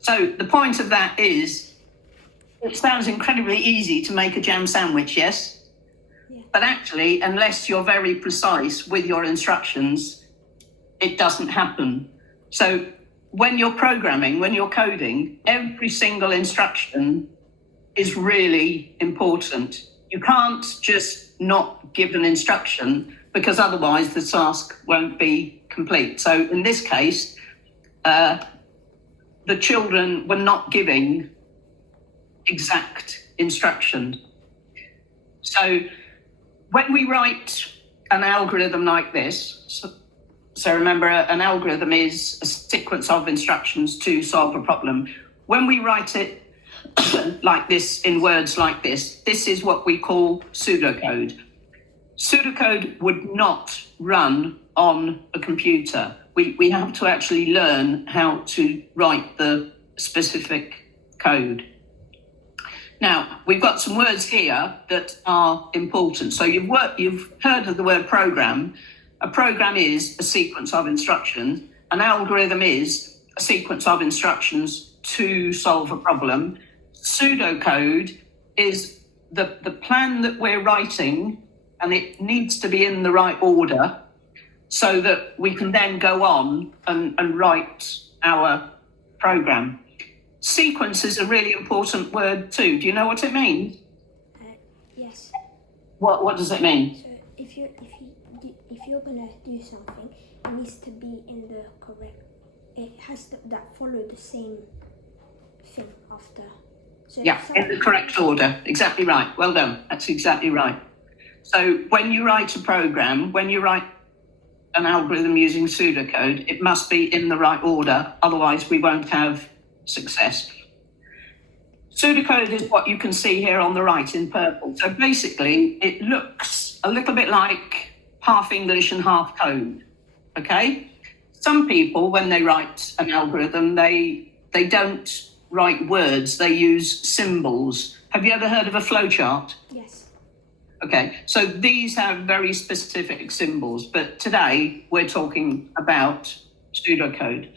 So the point of that is, it sounds incredibly easy to make a jam sandwich, yes? Yeah. But actually, unless you're very precise with your instructions, it doesn't happen. So when you're programming, when you're coding, every single instruction is really important. You can't just not give an instruction, because otherwise the task won't be complete. So in this case, the children were not giving exact instructions. So when we write an algorithm like this, so remember, an algorithm is a sequence of instructions to solve a problem. When we write it like this, in words like this is what we call pseudocode. Pseudocode would not run on a computer. We have to actually learn how to write the specific code. Now, we've got some words here that are important. So you've heard of the word program. A program is a sequence of instructions. An algorithm is a sequence of instructions to solve a problem. Pseudocode is the plan that we're writing, and it needs to be in the right order so that we can then go on and write our program. Sequence is a really important word too. Do you know what it means? Yes. What does it mean? So if you're gonna do something, it needs to be in the correct. It has to that follow the same thing after. So Yeah, in the correct order. Exactly right. Well done. That's exactly right. So when you write a program, when you write an algorithm using pseudocode, it must be in the right order. Otherwise, we won't have success. Pseudocode is what you can see here on the right in purple. So basically, it looks a little bit like half English and half code. Okay? Some people, when they write an algorithm, they don't write words, they use symbols. Have you ever heard of a flowchart? Yes. Okay, so these have very specific symbols, but today we're talking about pseudocode.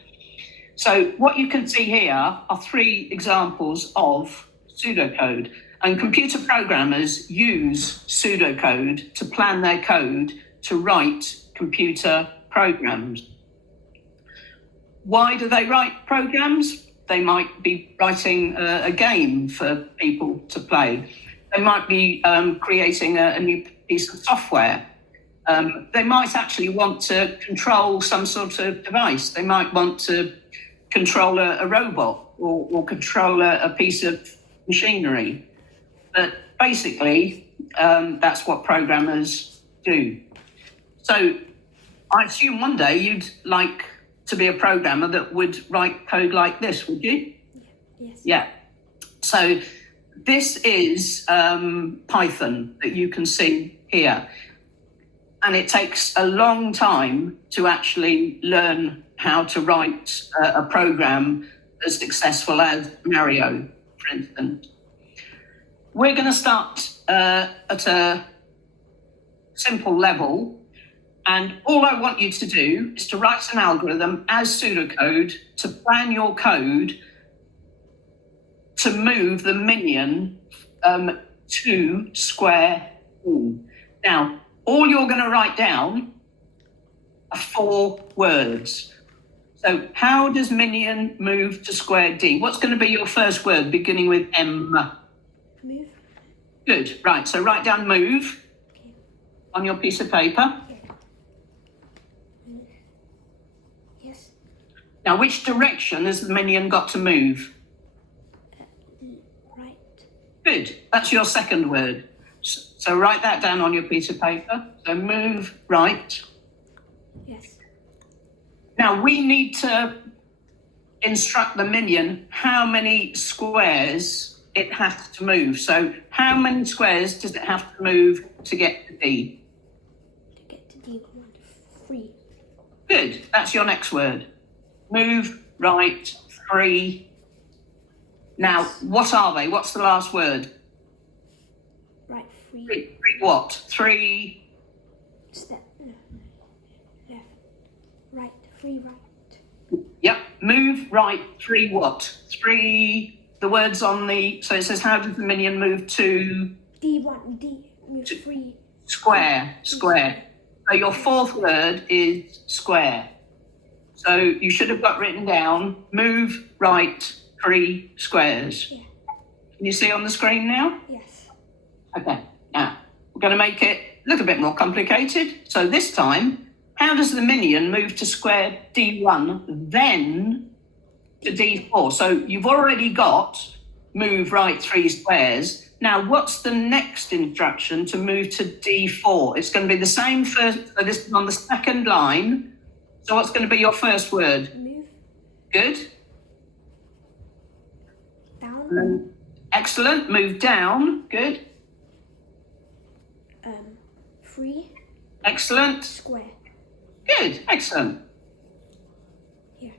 So what you can see here are 3 examples of pseudocode, and computer programmers use pseudocode to plan their code to write computer programs. Why do they write programs? They might be writing a game for people to play. They might be creating a new piece of software. They might actually want to control some sort of device. They might want to control a robot or control a piece of machinery. But basically, that's what programmers do. So I assume one day you'd like to be a programmer that would write code like this, would you? Yes. Yeah. So this is Python that you can see here. And it takes a long time to actually learn how to write a program as successful as Mario, for instance. We're going to start at a simple level. And all I want you to do is to write an algorithm as pseudocode to plan your code to move the minion to square E. Now, all you're going to write down are 4 words. So how does minion move to square D? What's going to be your first word beginning with M? Move. Good. Right. So write down move on your piece of paper. Yes. Now, which direction has the minion got to move? Right. Good. That's your second word. So write that down on your piece of paper. So move right. Yes. Now, we need to instruct the minion how many squares it has to move. So how many squares does it have to move to get to D? To get to D, 3. Good. That's your next word. Move right 3. Now, what are they? What's the last word? Right, 3. 3 what? 3. Step. Left. Right. 3 right. move right 3 what? 3, the words on the, so it says, how does the minion move to D1, move 3. square? Square. So your fourth word is square. So you should have got written down, move right 3 squares. Yeah. Can you see on the screen now? Yes. Okay, now we're going to make it a little bit more complicated. So this time, how does the minion move to square D1, then to D4? So you've already got move right 3 squares. Now, what's the next instruction to move to D4? It's going to be the same first, so this is on the second line. So what's going to be your first word? Move. Good. Down. Excellent. Move down. Good. 3. Excellent. Square. Good. Excellent. Here.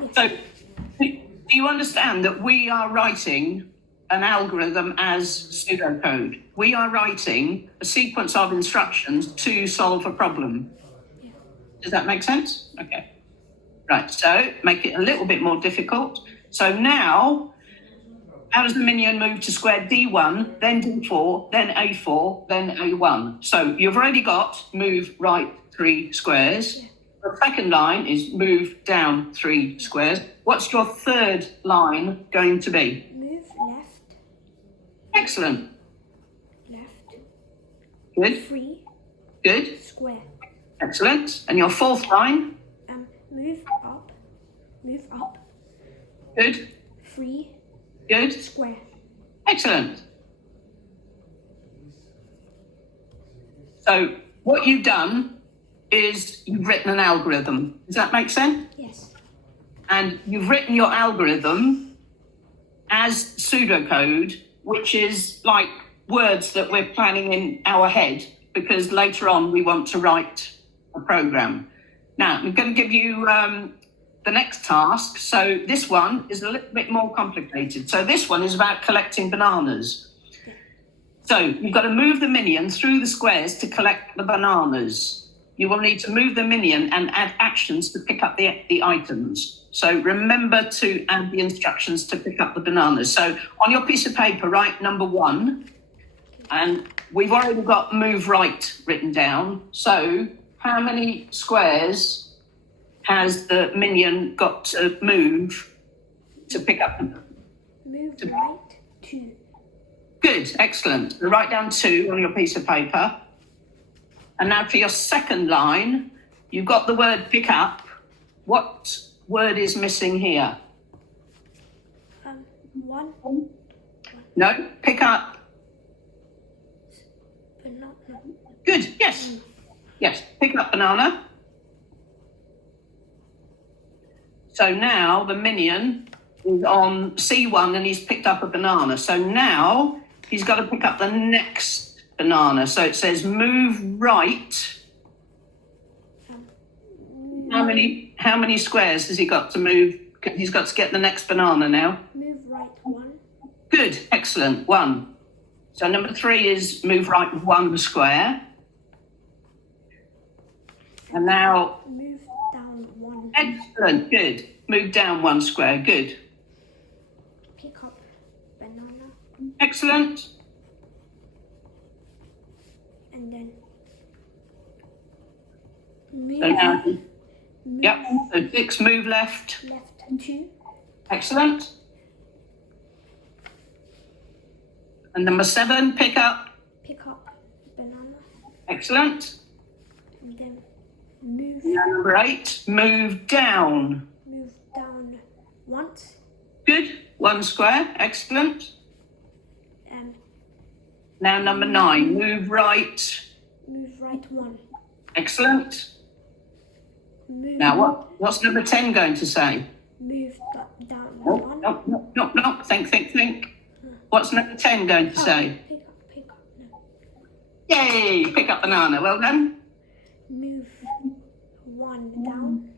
Yes. So do you understand that we are writing an algorithm as pseudocode? We are writing a sequence of instructions to solve a problem. Yeah. Does that make sense? Okay. Right, so make it a little bit more difficult. So now, how does the minion move to square D1, then D4, then A4, then A1? So you've already got move right 3 squares. Yeah. The second line is move down 3 squares. What's your third line going to be? Move left. Excellent. Left. Good. 3. Good. Square. Excellent. And your fourth line? Move up. Move up. Good. 3. Good. Square. Excellent. So what you've done is you've written an algorithm. Does that make sense? Yes. And you've written your algorithm as pseudocode, which is like words that we're planning in our head, because later on we want to write a program. Now, I'm going to give you the next task. So this one is a little bit more complicated. So this one is about collecting bananas. So you've got to move the minion through the squares to collect the bananas. You will need to move the minion and add actions to pick up the items. So remember to add the instructions to pick up the bananas. So on your piece of paper, write number 1. And we've already got move right written down. So how many squares has the minion got to move to pick up them? Move right 2. Good, excellent. So write down 2 on your piece of paper. And now for your second line, you've got the word pick up. What word is missing here? 1. No, pick up. Banana. Good, yes. Yes, pick up banana. So now the minion is on C1 and he's picked up a banana. So now he's got to pick up the next banana. So it says move right. How many squares has he got to move? He's got to get the next banana now. Move right 1. Good, excellent, 1. So number 3 is move right 1 square. And now, Move down 1. excellent, good. Move down 1 square, good. Pick up banana. Excellent. And then move, So now, move yep, so 6, move left. left 2. Excellent. And number 7, pick up. Pick up banana. Excellent. And then move, Now number 8, move down. move down once. Good, 1 square, excellent. Now number 9, move right. Move right 1. Excellent. Move, Now what's number 10 going to say? move down No, 1. no. Think. What's number 10 going to say? Pick up. No. Yay, pick up banana, well done. Move 1 down.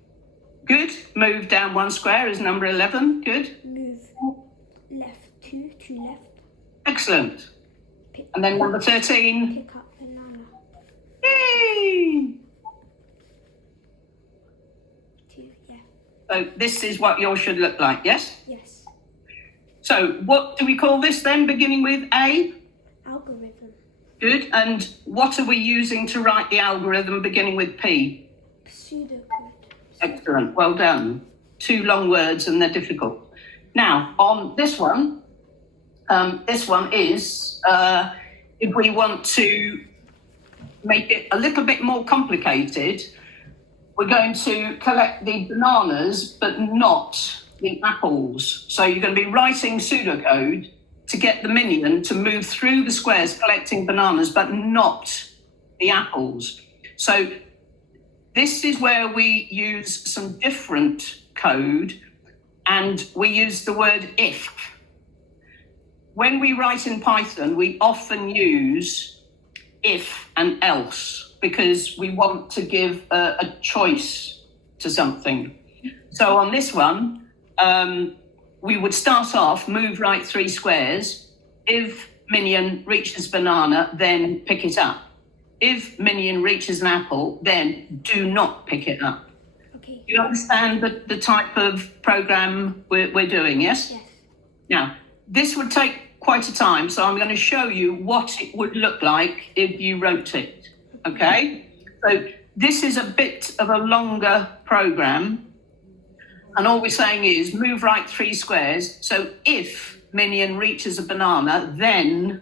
Good, move down 1 square is number 11, good. Move left 2 left. Excellent. And then number 13. Pick up banana. Yay! 2, yeah. So this is what yours should look like, yes? Yes. So what do we call this then, beginning with A? Algorithm. Good. And what are we using to write the algorithm beginning with P? Pseudocode. Excellent. Well done. 2 long words and they're difficult. Now, on this one is, if we want to make it a little bit more complicated, we're going to collect the bananas, but not the apples. So you're going to be writing pseudocode to get the minion to move through the squares collecting bananas, but not the apples. So this is where we use some different code, and we use the word if. When we write in Python, we often use if and else because we want to give a choice to something. So on this one, we would start off, move right 3 squares. If minion reaches banana, then pick it up. If minion reaches an apple, then do not pick it up. Okay. You understand the type of program we're doing, yes? Yes. Now, this would take quite a time, so I'm going to show you what it would look like if you wrote it, okay? So this is a bit of a longer program, and all we're saying is move right 3 squares. So if minion reaches a banana, then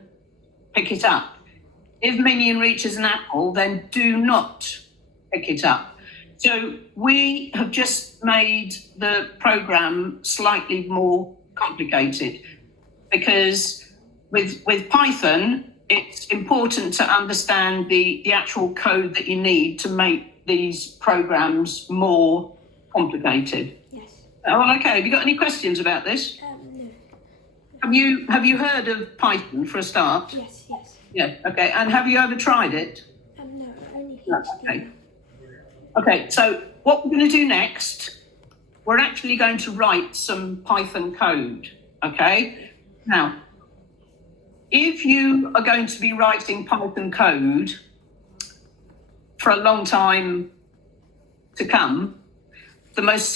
pick it up. If minion reaches an apple, then do not pick it up. So we have just made the program slightly more complicated because with Python, it's important to understand the actual code that you need to make these programs more complicated. Yes. Oh, okay. Have you got any questions about this? No. Have you heard of Python for a start? Yes. Yes. Yeah. Okay. And have you ever tried it? No. Only No, HTML. okay. Okay. So what we're going to do next, we're actually going to write some Python code. Okay. Now, if you are going to be writing Python code for a long time to come, the most